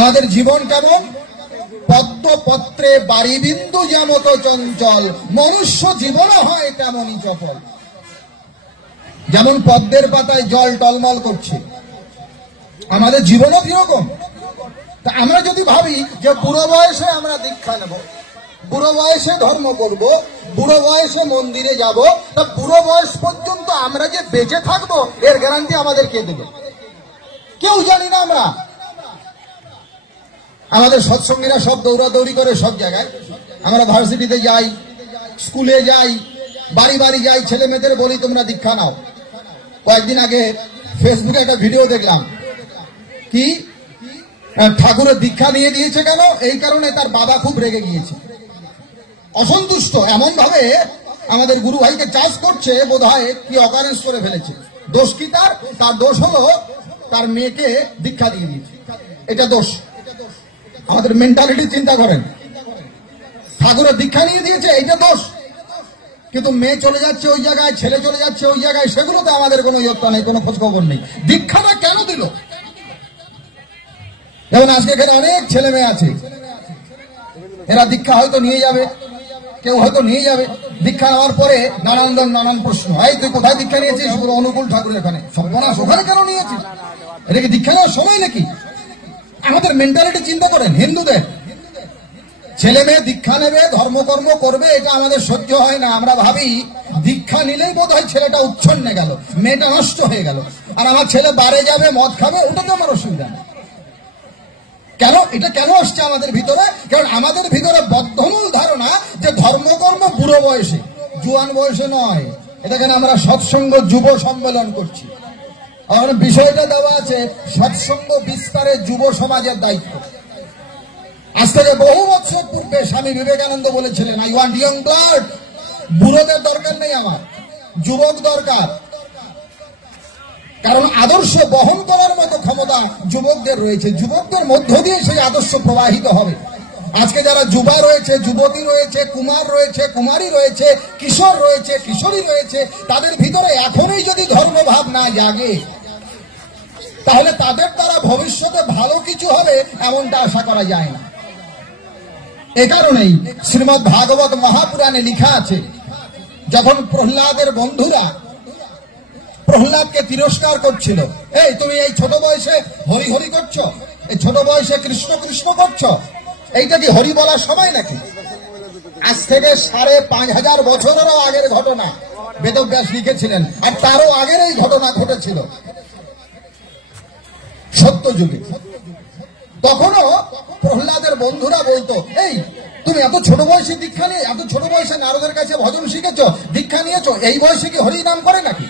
আমাদের জীবন কেমন? পদ্মপত্রে বারিবিন্দু যেমত চঞ্চল, মনুষ্য জীবনও হয় তেমনই চপল। যেমন পদ্মের পাতায় জল টলমল করছে, আমাদের জীবনও কিরকম। তা আমরা যদি ভাবি যে বুড়ো বয়সে আমরা দীক্ষা নেব, বুড়ো বয়সে ধর্ম করব, বুড়ো বয়সে মন্দিরে যাব, তা বুড়ো বয়স পর্যন্ত আমরা যে বেঁচে থাকবো এর গ্যারান্টি আমাদের কে দেবে? কেউ জানি না আমরা। আমাদের সৎসঙ্গীরা সব দৌড়াদৌড়ি করে সব জায়গায়। আমরা ভার্সিটিতে যাই, স্কুলে যাই, বাড়ি বাড়ি যাই, ছেলে মেয়েদের বলি তোমরা দীক্ষা নাও। কয়েকদিন আগে ফেসবুকে একটা ভিডিও দেখলাম, কি ঠাকুরের দীক্ষা নিয়ে দিয়েছে কেন? এই কারণে তার বাবা খুব রেগে গিয়েছে, অসন্তুষ্ট, এমন ভাবে আমাদের গুরু ভাইকে চাষ করছে, বোধ হয় কি অকারেন্স করে ফেলেছে। দোষ কি তার? তার দোষ হলো তার মেয়েকে দীক্ষা দিয়ে দিয়েছে, এটা দোষ। আমাদের মেন্টালিটি চিন্তা করেন, ঠাকুরের দীক্ষা নিয়ে দিয়েছে এইটা দোষ, কিন্তু মেয়ে চলে যাচ্ছে ওই জায়গায়, ছেলে চলে যাচ্ছে ওই জায়গায়, সেগুলোতে আমাদের কোনো ইয়ত্তা নেই, কোনো খোঁজ খবর নেই। দীক্ষাটা কেন দিল? যেমন আজকে এখানে অনেক ছেলে মেয়ে আছে, এরা দীক্ষা হয়তো নিয়ে যাবে, কেউ হয়তো নিয়ে যাবে। দীক্ষা নেওয়ার পরে নানান প্রশ্ন, এই তুই কোথায় দীক্ষা নিয়েছিস? অনুকূল ঠাকুরের এখানে। সর্বনাশ, ওখানে কেন নিয়েছিস? এটা কি দীক্ষা নেওয়ার সময় নাকি? আমাদের মেন্টালিটি চিন্তা করেন। হিন্দুদের ছেলে মেয়ে দীক্ষা নেবে, ধর্মকর্ম করবে, এটা আমাদের সহ্য হয় না। আমরা ভাবি দীক্ষা নিলেই বোধ হয় ছেলেটা উচ্ছন্নে গেল, মেয়েটা নষ্ট হয়ে গেল, আর আমার ছেলে বারে যাবে, মদ খাবে, ওটাতে আমার অসুবিধা নেই। কেন? এটা কেন আসছে আমাদের ভিতরে? কারণ আমাদের ভিতরে বদ্ধমূল ধারণা যে ধর্মকর্ম বুড়ো বয়সে, জুয়ান বয়সে নয়। এটাখানে আমরা সৎসঙ্গ যুব সম্মেলন করছি, আমার বিষয়টা দেওয়া আছে সৎসঙ্গ বিস্তারে যুব সমাজের দায়িত্ব। আজ থেকে বহু বছর পূর্বে স্বামী বিবেকানন্দ বলেছিলেন, আই ওয়ান্ট ইয়ং ব্লাড। বুড়োদের দরকার নেই, আমার যুবক দরকার। কারণ আদর্শ বহন করার মতো ক্ষমতা যুবকদের রয়েছে, যুবকদের মধ্য দিয়ে সেই আদর্শ প্রবাহিত হবে। আজকে যারা যুবা রয়েছে, যুবতী রয়েছে, কুমার রয়েছে, কুমারী রয়েছে, কিশোর রয়েছে, কিশোরী রয়েছে, তাদের ভিতরে এখনই যদি ধর্মভাব না জাগে, তাহলে তাদের দ্বারা ভবিষ্যতে ভালো কিছু হবে এমনটা আশা করা যায় না। এ কারণেই শ্রীমদ্ ভাগবত মহাপুরাণে লেখা আছে, যখন প্রহ্লাদের বন্ধুরা প্রহ্লাদকে তিরস্কার করছিল, এই তুমি এই ছোট বয়সে হরি হরি করছো, এই ছোট বয়সে কৃষ্ণ কৃষ্ণ করছো, এইটা কি হরি বলার সময় নাকি? আজ থেকে ৫,৫০০ বছরেরও আগের ঘটনা বেদব্যাস লিখেছিলেন, আর তারও আগের এই ঘটনা ঘটেছিল সত্য যুগে। তখনও প্রহ্লাদের বন্ধুরা বলতো, এই তুমি এত ছোট বয়সে দীক্ষা নিয়ে, এত ছোট বয়সে নারদের কাছে ভজন শিখেছো, দীক্ষা নিয়েছো, এই বয়সে কি হরি নাম করে নাকি?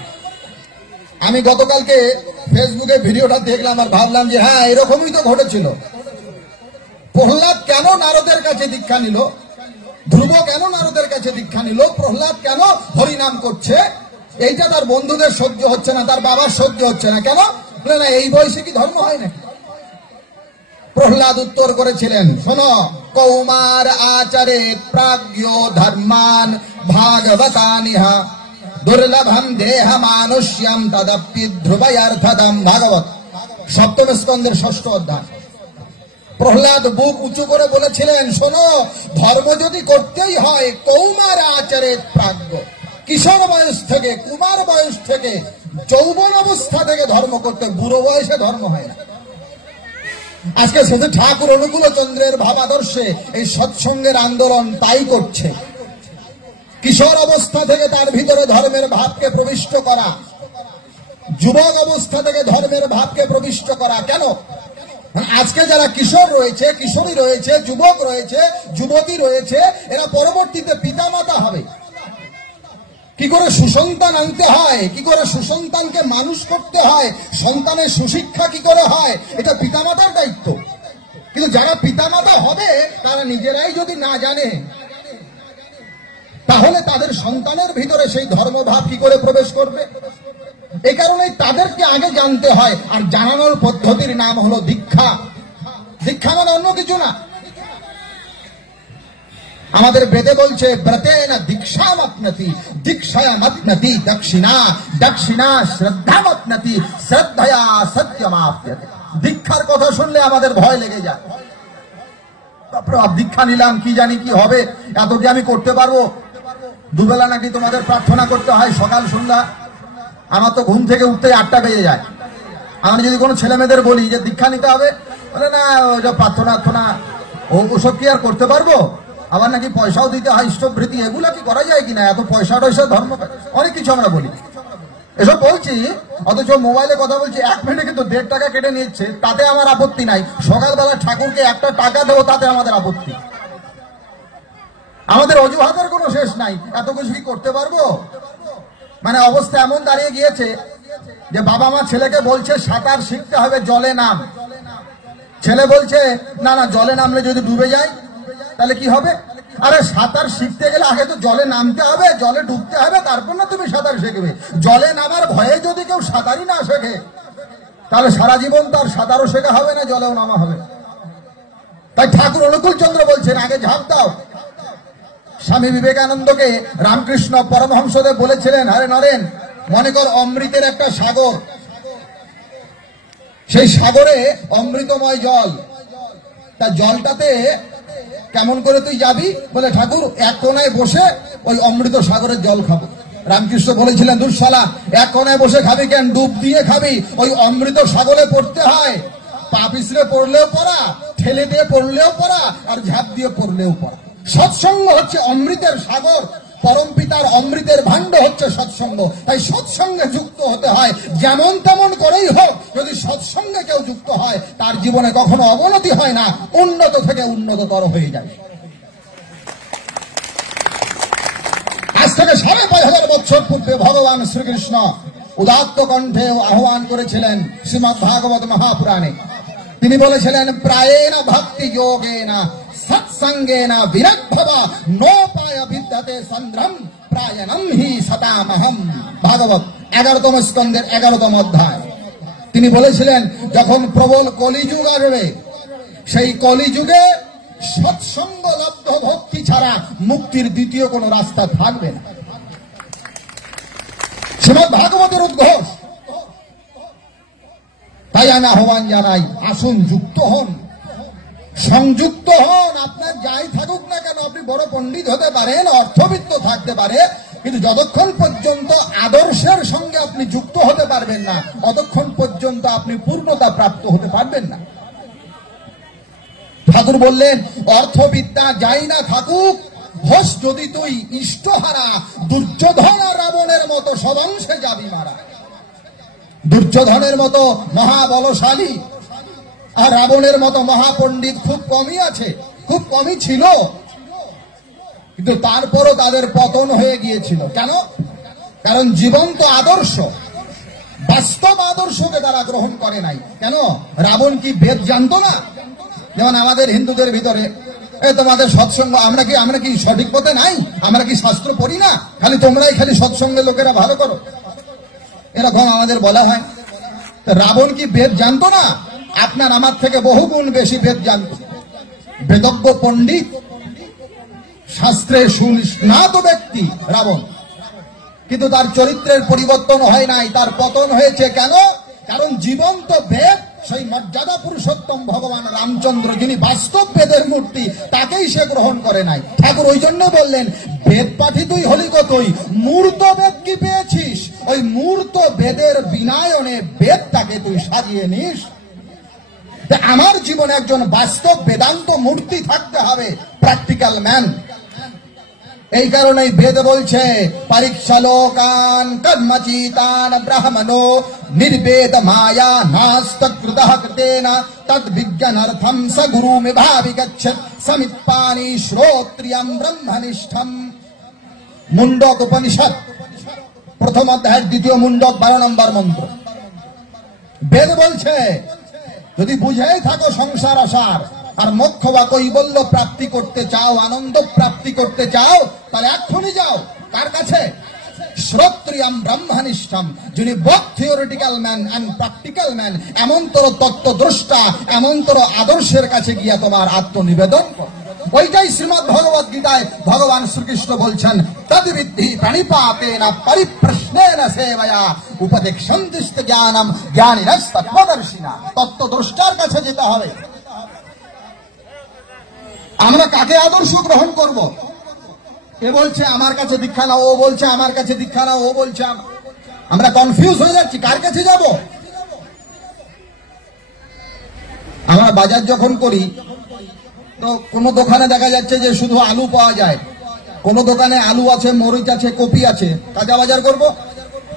আমি গতকালকে ফেসবুকে ভিডিওটা দেখলাম আর ভাবলাম যে হ্যাঁ, এরকমই তো ঘটেছিল। প্রহ্লাদ কেন নারদের কাছে দীক্ষা নিল? ধ্রুব কেন নারদের কাছে দীক্ষা নিল? প্রহ্লাদ কেন হরি নাম করছে? এইটা তার বন্ধুদের সহ্য হচ্ছে না, তার বাবার সহ্য হচ্ছে না। কেন? না, এই বয়সে কি ধর্ম হয় নাকি? প্রহ্লাদ উত্তর করেছিলেন, শোনো, কৌমার আচারে প্রাজ্ঞ ধর্মান ভাগবতানিহা দুর্লভম দেহ মানুষ্যম তদপি ধ্রুবয়ার্থদম। ভাগবত ৭ম স্কন্ধের ৬ষ্ঠ অধ্যায়। প্রহ্লাদ বুক উঁচু করে বলেছিলেন, শোনো, ধর্ম যদি করতেই হয় কৌমার আচারে প্রাজ্ঞ, কিশোর বয়স থেকে, কুমার বয়স থেকে, যৌবন অবস্থা থেকে ধর্ম করতে, বুড়ো বয়সে ধর্ম হয় না। আজকে শুধু ঠাকুর অনুকূল চন্দ্রের ভাবাদর্শে এই সৎসঙ্গের আন্দোলন তাই করছে। কিশোর অবস্থা থেকে তার ভিতরে ধর্মের ভাবকে প্রবিষ্ট করা, যুবক অবস্থা থেকে ধর্মের ভাবকে প্রবিষ্ট করা। কেন? আজকে যারা কিশোর রয়েছে, কিশোরী রয়েছে, যুবক রয়েছে, যুবতী রয়েছে, এরা পরবর্তীতে পিতামাতা হবে। কি করে সুসন্তান আনতে হয়, কি করে সুসন্তানকে মানুষ করতে হয়, সন্তানের সুশিক্ষা কি করে হয়, এটা পিতামাতার দায়িত্ব। কিন্তু যারা পিতামাতা হবে তারা নিজেরাই যদি না জানে, তাহলে তাদের সন্তানের ভিতরে সেই ধর্মভাব কি করে প্রবেশ করবে? এই কারণেই তাদেরকে আগে জানতে হয়, আর জানানোর পদ্ধতির নাম হলো দীক্ষা। দীক্ষা মানে অন্য কিছু না। আমাদের বেদে বলছে, ব্রতেন দীক্ষামপ্নতি, দীক্ষামপ্নতি দক্ষিণা, দক্ষিণা শ্রদ্ধামপ্নতি, শ্রদ্ধয়া সত্যমাপ্যতে। দীক্ষার কথা শুনলে আমাদের ভয় লেগে যায়। তারপরে দীক্ষা নিলাম, কি জানি কি হবে, এত কি আমি করতে পারবো? দুবেলা নাকি তোমাদের প্রার্থনা করতে হয় সকাল সন্ধ্যা। আমার তো ঘুম থেকে উঠতে 8টা বেজে যায়। আমি যদি কোনো ছেলে মেয়েদের বলি যে দীক্ষা নিতে হবে, বলে না ওইসব প্রার্থনা ওসব কি আর করতে পারবো? আবার নাকি পয়সাও দিতে হয়, ইষ্টভৃতি, এগুলা কি করা যায় কিনা? এত পয়সা টয়সা ধর্ম, অনেক কিছু আমরা বলি। এসব বলছি, অথচ মোবাইলে কথা বলছি, 1 মিনিটে কিন্তু 1.5 টাকা কেটে নিচ্ছে, তাতে আমার আপত্তি নাই। সকালবেলা ঠাকুরকে 1টা টাকা দেবো, তাতে আমাদের আপত্তি। আমাদের অজুহাতের কোনো শেষ নাই। এত কিছু কি করতে পারবো? মানে অবস্থা এমন দাঁড়িয়ে গিয়েছে যে বাবা মা ছেলেকে বলছে সাঁতার শিখতে হবে, জলে নাম। ছেলে বলছে না না, জলে নামলে যদি ডুবে যায় তাহলে কি হবে? আরে সাঁতার শিখতে গেলে আগে তো জলে নামতে হবে, জলে ডুবতে হবে, তারপর না তুমি সাঁতার শিখবে। জলে নামার ভয়ে যদি কেউ সাঁতারই না শেখে, তাহলে সারা জীবন তার সাঁতারও শেখা হবে না, জলেও নামা হবে। তাই ঠাকুর অনুকূল চন্দ্র বলছেন আগে ঝাঁপ দাও। স্বামী বিবেকানন্দকে রামকৃষ্ণ পরমহংসদেব বলেছিলেন, আরে নরেন, মনে কর অমৃতের একটা সাগর, সেই সাগরে অমৃতময় জল, তা জলটাতে কেমন করে তুই যাবি? বলে ঠাকুর, এক কোনায় বসে ওই অমৃত সাগরের জল খাবো। রামকৃষ্ণ বলেছিলেন, দুঃশালা, এক কোনায় বসে খাবি কেন? ডুব দিয়ে খাবি। ওই অমৃত সাগরে পড়তে হয়, পা পিছলে পড়লেও পড়া, ঠেলে দিয়ে পড়লেও পড়া, আর ঝাঁপ দিয়ে পড়লেও পড়া। সৎসঙ্গ হচ্ছে অমৃতের সাগর, পরম পিতার অমৃতের ভাণ্ড হচ্ছে সৎসঙ্গ। তাই সৎসঙ্গে যুক্ত হতে হয়, যেমন তেমন করেই হোক। যদি সৎসঙ্গে কেউ যুক্ত হয়, তার জীবনে কখনো অবনতি হয় না, উন্নত থেকে উন্নততর হয়ে যায়। আজ থেকে 5,500 বছর পূর্বে ভগবান শ্রীকৃষ্ণ উদাত্ত কণ্ঠে আহ্বান করেছিলেন শ্রীমদ্ ভাগবত মহাপুরাণে। তিনি বলেছিলেন, প্রায়েণ ভক্তি যোগেন সৎসঙ্গেন বিরগ্ধবা নোপায় বিদ্যতে সন্দ্রম প্রায়ণম হি সতামহম। ভাগবত 11তম স্কন্ধের 11তম অধ্যায়। তিনি বলেছিলেন, যখন প্রবল কলিযুগ আসবে, সেই কলিযুগে সৎসঙ্গ লব্ধ ভক্তি ছাড়া মুক্তির দ্বিতীয় কোনো রাস্তা থাকবে না। শ্রীমদ্ ভাগবতের উদ্ঘোষ। তাই আমি আহ্বান জানাই, আসুন যুক্ত হন, সংযুক্ত হন। আপনার যাই থাকুক না কেন, আপনি বড় পণ্ডিত হতে পারেন, অর্থবিত্ত থাকতে পারে, কিন্তু যতক্ষণ পর্যন্ত আদর্শের সঙ্গে আপনি যুক্ত হতে পারবেন না, ততক্ষণ পর্যন্ত আপনি পূর্ণতা প্রাপ্ত হতে পারবেন না। ঠাকুর বললেন, অর্থবিদ্যা যাই না থাকুক, হোস যদি তুই ইষ্টহারা, দুর্যোধন আর রাবণের মতো সদংশে যাবি মারা। দুর্যোধনের মতো মহাবলশালী আর রাবণের মতো মহাপণ্ডিত খুব কমই আছে, খুব কমই ছিল, কিন্তু তারপরও তাদের পতন হয়ে গিয়েছিল। কেন? কারণ জীবন্ত আদর্শ, বাস্তব আদর্শকে তারা গ্রহণ করে নাই। কেন? রাবণ কি বেদ জানতো না? যেমন আমাদের হিন্দুদের ভিতরে তোমাদের সৎসঙ্গ, আমরা কি সঠিক পথে নাই? আমরা কি শাস্ত্র পড়ি না? খালি তোমরাই খালি সৎসঙ্গে লোকেরা ভালো করো, এরকম আমাদের বলা হয়। রাবণ কি বেদ জানতো না? আপনার আমার থেকে বহুগুণ বেশি বেদ জানত। বেদজ্ঞ পণ্ডিত, শাস্ত্রে সুনিষ্ণাত ব্যক্তি রাবণ, কিন্তু তার চরিত্রের পরিবর্তন হয় নাই, তার পতন হয়েছে। কেন? কারণ জীবন্ত বেদ, সেই মর্যাদা পুরুষোত্তম ভগবান রামচন্দ্র, যিনি বাস্তব বেদের মূর্তি, তাকেই সে গ্রহণ করে নাই। ঠাকুর ওই জন্য বললেন, বেদ পাঠি তুই হলি কতই, মূর্ত বেদ কি পেয়েছিস? ওই মূর্ত বেদের বিনায়নে বেদটাকে তুই সাজিয়ে নিস। আমার জীবনে একজন বাস্তব বেদান্ত মূর্তি থাকতে হবে, প্র্যাকটিক্যাল ম্যান। এই কারণেই বেদ বলছে, পরীক্ষালোকান কর্মচিতান ব্রাহ্মণো নির্বেদ মায়া নাস্তকৃতঃ কৃতেন তদ বিজ্ঞানার্থম স গুরুমিভাবি গচ্ছেৎ সমিত্পানি শ্রোত্রিয়ম ব্রহ্মনিষ্ঠম। মুন্ডক উপনিষদ 1ম অধ্যায়ের 2য় মুন্ডক 12 নম্বর মন্ত্র। বেদ বলছে, যদি বুঝেই থাকো সংসার আসার আর মোক্ষ বা কৈবল্য প্রাপ্তি করতে চাও, আনন্দ প্রাপ্তি করতে চাও, তাহলে এক্ষুনি যাও কার কাছে? শ্রোত্রিয়ম ব্রহ্মনিষ্ঠম, যিনি both theoretical man and practical man, এমনতর তত্ত্বদ্রষ্টা, এমনতর আদর্শের কাছে গিয়া তোমার আত্মনিবেদন কর। ওইটাই শ্রীমদ্ ভগবত গীতায় ভগবান শ্রীকৃষ্ণ বলছেন, তদ্বিদ্ধি প্রণিপাতেন পরিপ্রশ্নেন সেবয়া উপদেক্ষন্তিস্ত জ্ঞানম জ্ঞানিনস তত্ত্বদর্শিনা। তত্ত্বদ্রষ্টার কাছে যেতে হবে। আমরা কাকে আদর্শ গ্রহণ করব? এ বলছে আমার কাছে দীক্ষা নাও, ও বলছে আমার কাছে দীক্ষা নাও, ও বলছে। আমরা কনফিউজ হয়ে যাচ্ছি, কার কাছে যাব? আমরা বাজার যখন করি তো কোন দোকানে দেখা যাচ্ছে যে শুধু আলু পাওয়া যায়, কোন দোকানে আলু আছে, মরিচ আছে, কপি আছে, কাঁচা বাজার করব।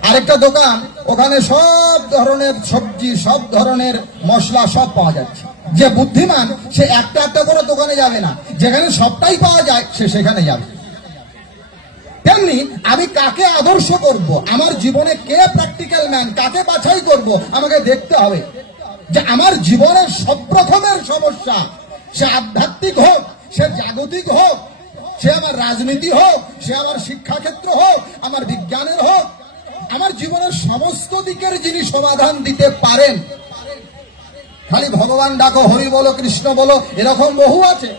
আরেকটা দোকান, ওখানে সব ধরনের সবজি, সব ধরনের মশলা সব পাওয়া যাচ্ছে। যে বুদ্ধিমান সে একটা একটা করে দোকানে যাবে না, যেখানে সবটাই পাওয়া যায় সে সেখানে যাবে। তেমনি আমি কাকে আদর্শ করব, আমার জীবনে কে প্র্যাকটিক্যাল ম্যান, কাকে বাছাই করব, আমাকে দেখতে হবে যে আমার জীবনের সব প্রথমের সমস্যা, সে আধ্যাত্মিক হোক, সে জাগতিক হোক, সে আমার রাজনীতি হোক, সে আমার শিক্ষাক্ষেত্র হোক, আমার বিজ্ঞানের হোক, আমার জীবনের সমস্ত দিকের যিনি সমাধান দিতে পারেন। খালি ভগবান ডাকো, হরি বলো, কৃষ্ণ বলো, এরকম বহু আছে।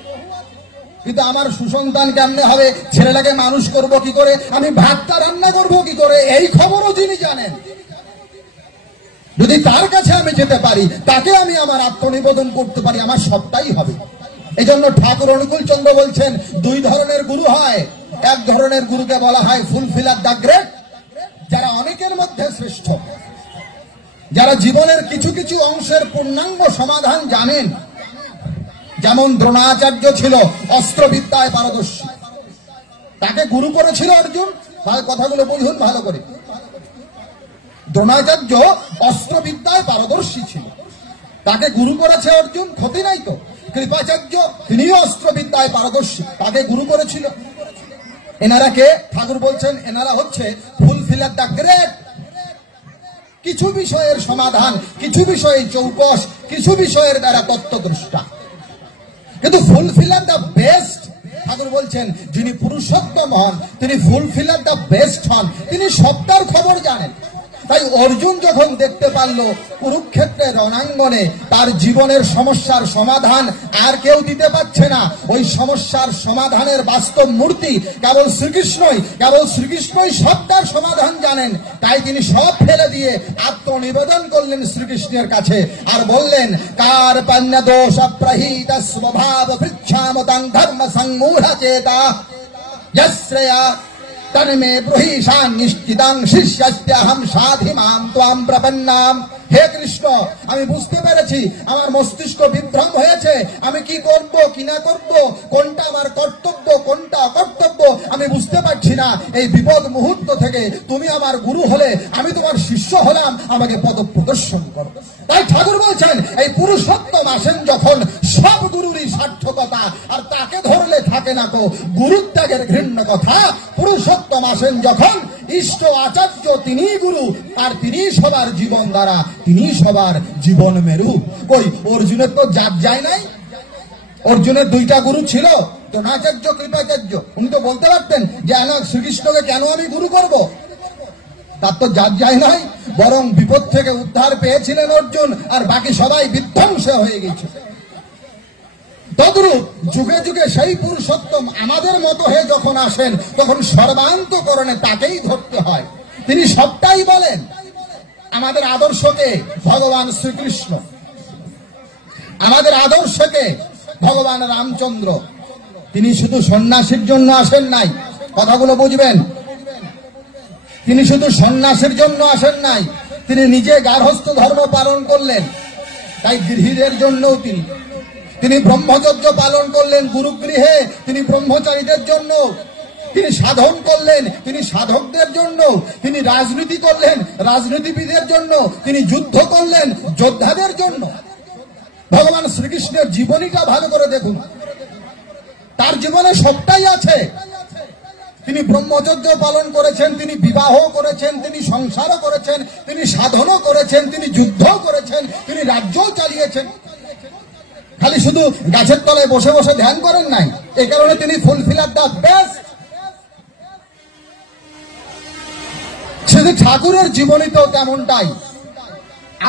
কিন্তু আমার সুসন্তান কেমনে হবে, ছেলেটাকে মানুষ করব কি করে, আমি ভাতটা রান্না করব কি করে, এই খবরও যিনি জানেন। যদি তার কাছে আমি যেতে পারি, তাকে আমি আমার আত্মনিবেদন করতে পারি, আমার সবটাই হবে। এই জন্য ঠাকুর অনুকূল চন্দ্র বলছেন, দুই ধরনের গুরু হয়। এক ধরনের গুরুকে বলা হয় ফুলফিলার দ্য গ্রেট, যারা অনেকের মধ্যে শ্রেষ্ঠ, যারা জীবনের কিছু কিছু অংশের পূর্ণাঙ্গ সমাধান জানেন। যেমন দ্রোণাচার্য ছিল অস্ত্রবিদ্যায় পারদর্শী, তাকে গুরু করেছিল অর্জুন। কথাগুলো বলুন ভালো করে। দ্রোণাচার্য অস্ত্রবিদ্যায় পারদর্শী ছিল, তাকে গুরু করেছে অর্জুন, ক্ষতি নাই তো। কৃপাচার্য তিনিও অস্ত্রবিদ্যায় পারদর্শী, তাকে গুরু করেছিল। এনারা কে? ঠাকুর বলছেন এনারা হচ্ছে ফুলফিলার দ্য গ্রেট। কিছু বিষয়ের সমাধান, কিছু বিষয়ে চৌকস, কিছু বিষয়ের দ্বারা তত্ত্বদ্রষ্টা। কিন্তু ফুলফিলার দ্য বেস্ট, ঠাকুর বলছেন যিনি পুরুষোত্তম হন, তিনি ফুলফিলার দ্য বেস্ট হন, তিনি সবটার খবর জানেন। তাই অর্জুন যখন দেখতে পারল কুরুক্ষেত্রের রণাঙ্গনে তার জীবনের সমস্যার সমাধান আর কেউ দিতে পারছে না, ওই সমস্যার সমাধানের বাস্তব মূর্তি কেবল শ্রীকৃষ্ণই, কেবল শ্রীকৃষ্ণই সবটার সমাধান জানেন। তাই তিনি সব ফেলে দিয়ে আত্মনিবেদন করলেন শ্রীকৃষ্ণের কাছে আর বললেন, কার পান্য দোষ প্রহিত স্বভাব পৃচ্ছামতাং ধর্ম সংমূঢ় চেতা যশ্রেয়া তন্মে ব্রহীশান নিশ্চিতাং শিষ্যস্যাহম সাধিমাম ত্বাম প্রপন্নাম। হে কৃষ্ণ, আমি বুঝতে পেরেছি আমার মস্তিষ্ক বিভ্রম হয়েছে, আমি কি করব কি না করব, কোনটা আমার কর্তব্য কোনটা অকর্তব্য আমি বুঝতে পারছি না। এই বিপদ মুহূর্ত থেকে তুমি আমার গুরু হলে, আমি তোমার শিষ্য হলাম, আমাকে পদ প্রদর্শন করো। তাই ঠাকুর বলছেন এই পুরুষোত্তম আসেন যখন, সব গুরুরই সার্থকতা, আর তাকে ধরলে থাকে না কো গুরুত্যাগের ঘৃণ্য কথা। পুরুষোত্তম আসেন যখন, ইষ্ট আচার্য তিনি গুরু, আর তিনি সবার জীবন দ্বারা, তিনি সবার জীবন মেরু। কই অর্জুনের তো জাত যায় নাই, অর্জুনের দুইটা গুরু ছিল, দ্রোণাচার্য, কৃপাচার্য। উনি তো বলতে পারতেন যে আমার শ্রীকৃষ্ণকে কেন আমি গুরু করব, তার তো জাত যায় নাই, বরং বিপদ থেকে উদ্ধার পেয়েছিলেন অর্জুন, আর বাকি সবাই বিধ্বংস হয়ে গেছে। তদ্রূপ যুগে যুগে সেই পুরুষোত্তম আমাদের মতো হয়ে যখন আসেন, তখন সর্বান্তকরণে তাকেই ধরতে হয়। তিনি সবটাই বলেন। আমাদের আদর্শকে ভগবান শ্রীকৃষ্ণ, আমাদের আদর্শকে ভগবান রামচন্দ্র। তিনি শুধু সন্ন্যাসীর জন্য আসেন নাই, কথাগুলো বুঝবেন। তিনি শুধু সন্ন্যাসের জন্য আসেন নাই, তিনি নিজে গার্হস্থ্য ধর্ম পালন করলেন, তাই গৃহীদের জন্যও তিনি ব্রহ্মচর্য পালন করলেন গুরুগৃহে, তিনি ব্রহ্মচারীদের জন্য, তিনি সাধন করলেন, তিনি সাধকদের জন্য, তিনি রাজনীতি করলেন রাজনীতিবিদের জন্য, তিনি যুদ্ধ করলেন যোদ্ধাদের জন্য। ভগবান শ্রীকৃষ্ণের জীবনীটা ভালো করে দেখুন, তার জীবনে সবটাই আছে। তিনি ব্রহ্মচর্য পালন করেছেন, তিনি বিবাহ করেছেন, তিনি সংসারও করেছেন, তিনি সাধনও করেছেন, তিনি যুদ্ধও করেছেন, তিনি রাজ্যও চালিয়েছেন। খালি শুধু গাছের তলায় বসে বসে ধ্যান করেন নাই, এই কারণে তিনি ফুলফিলার দ্য বেস্ট। শুধু ঠাকুরের জীবনী তো তেমনটাই।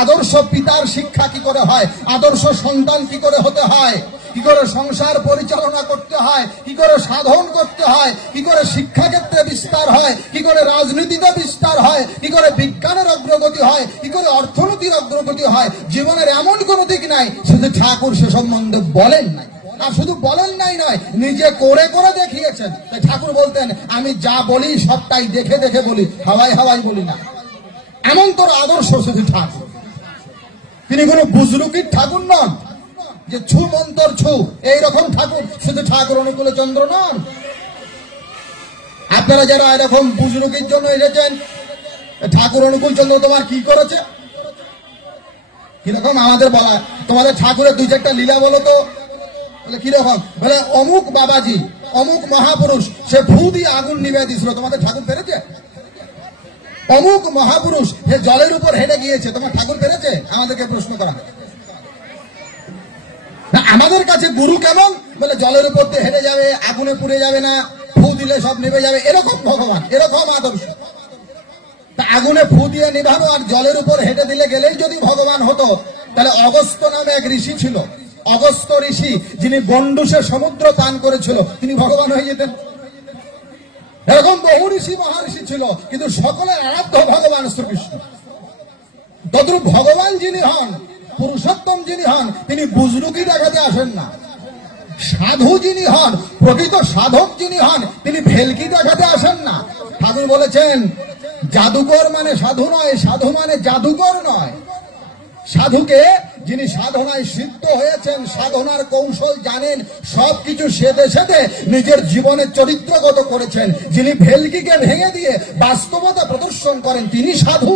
আদর্শ পিতার শিক্ষা কি করে হয়, আদর্শ সন্তান কি করে হতে হয়, কি করে সংসার পরিচালনা করতে হয়, কি করে সাধন করতে হয়, কি করে শিক্ষাক্ষেত্রে বিস্তার হয়, কি করে রাজনীতিতে বিস্তার হয়, কি করে বিজ্ঞানের অগ্রগতি হয়, কি করে অর্থনীতির অগ্রগতি হয়, জীবনের এমন কোনো দিক নাই শুধু ঠাকুর সে সম্বন্ধে বলেন নাই। আর শুধু বলেন নাই নয়, নিজে করে করে দেখিয়েছেন। তাই ঠাকুর বলতেন, আমি যা বলি সবটাই দেখে দেখে বলি, হাওয়াই হাওয়াই বলি না। এমন তোর আদর্শ শুধু ঠাকুর। তিনি কোনো বুজরুকির ঠাকুর নন যে ছু মন্তর ছু এইরকম ঠাকুর, শুধু ঠাকুর অনুকূল চন্দ্র নন। আপনারা যারা এরকম বুজরুকির জন্য এসেছেন, ঠাকুর অনুকূল চন্দ্র তোমার কি করেছে, কিরকম আমাদের বলা, তোমাদের ঠাকুরের দুই চারটা লীলা বলো তো। বলে কিরকম, বলে অমুক বাবাজি, অমুক মহাপুরুষ সে ফু দিয়ে আগুন নিভিয়ে দিয়েছিল, তোমাদের ঠাকুর পেরেছে? অমুক মহাপুরুষ যে জলের উপর হেঁটে গিয়েছে, তোমার ঠাকুর পেরেছে? আমাদেরকে প্রশ্ন করা না। আমাদের কাছে গুরু কেমন, বলে জলের উপর দিয়ে হেঁটে যাবে, আগুনে পুড়ে যাবে না, ফু দিলে সব নিভে যাবে, এরকম ভগবান, এরকম আদর্শ। তা আগুনে ফু দিয়ে নিভানো আর জলের উপর হেঁটে দিলে গেলেই যদি ভগবান হতো, তাহলে অগস্ত্য নামে এক ঋষি ছিল, অগস্ত্য ঋষি, যিনি বন্ডুসে সমুদ্র পান করেছিল, তিনি ভগবান হয়ে যেতেন। এরকম বহু ঋষি মহাঋষি ছিল, কিন্তু সকলের আরাধ্য ভগবান শ্রীকৃষ্ণ। তদ্রূপ ভগবান যিনি হন, পুরুষোত্তম যিনি হন, তিনি বুজরুকি দেখাতে আসেন না। সাধু যিনি হন, প্রকৃত সাধক যিনি হন, তিনি ভেলকি দেখাতে আসেন না। ঠাকুর বলেছেন, জাদুকর মানে সাধু নয়, সাধু মানে জাদুকর নয়। সাধুকে যিনি সাধনায় সিদ্ধ হয়েছেন, সাধনার কৌশল জানেন, সবকিছু সেদে সেদে নিজের জীবনে চরিত্রগত করেছেন, যিনি ভেলকিকে ভেঙে দিয়ে বাস্তবতা প্রদর্শন করেন, তিনি সাধু।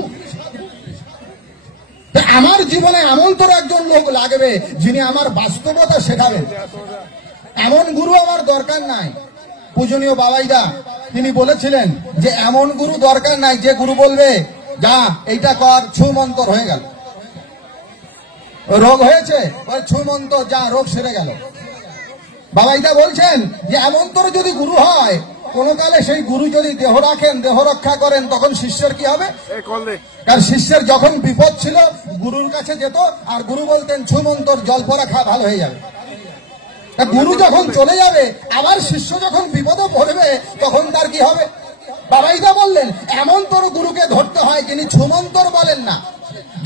আমার জীবনে এমন তোর একজন লোক লাগবে যিনি আমার বাস্তবতা শেখাবেন। এমন গুরু আমার দরকার নাই। পূজনীয় বাবাইদা তিনি বলেছিলেন যে এমন গুরু দরকার নাই যে গুরু বলবে যা এইটা কর, ছু মন্তর হয়ে গেল, রোগ হয়েছে ছু মন্তর, যা রোগ সেরে গেল। বাবাইদা বলছেন যে এমন তোর যদি গুরু হয়, কোন কালে সেই গুরু যদি দেহ রাখেন, দেহ রক্ষা করেন, তখন শিষ্যের কি হবে? কারণ শিষ্যের যখন বিপদ ছিল গুরুর কাছে যেত, আর গুরু বলতেন ছু মন্তর, জল পরা খা, ভালো হয়ে যাবে। গুরু যখন চলে যাবে, আবার শিষ্য যখন বিপদে পড়বে, তখন তার কি হবে? বাবাইদা বললেন এমন তোর গুরুকে ধরতে হয় যিনি ছুমন্তর বলেন না।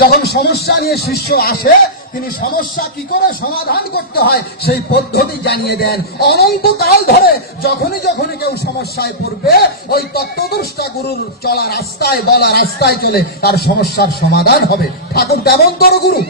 যখন সমস্যা নিয়ে শিষ্য আসে, তিনি সমস্যা কি করে সমাধান করতে হয় সেই পদ্ধতি জানিয়ে দেন। অনন্তকাল ধরে যখনই যখনই কেউ সমস্যায় পড়বে, ওই তত্ত্বদৃষ্টা গুরুর চলা রাস্তায়, বলা রাস্তায় চলে তার সমস্যার সমাধান হবে। ঠাকুর তেমন তোর গুরু।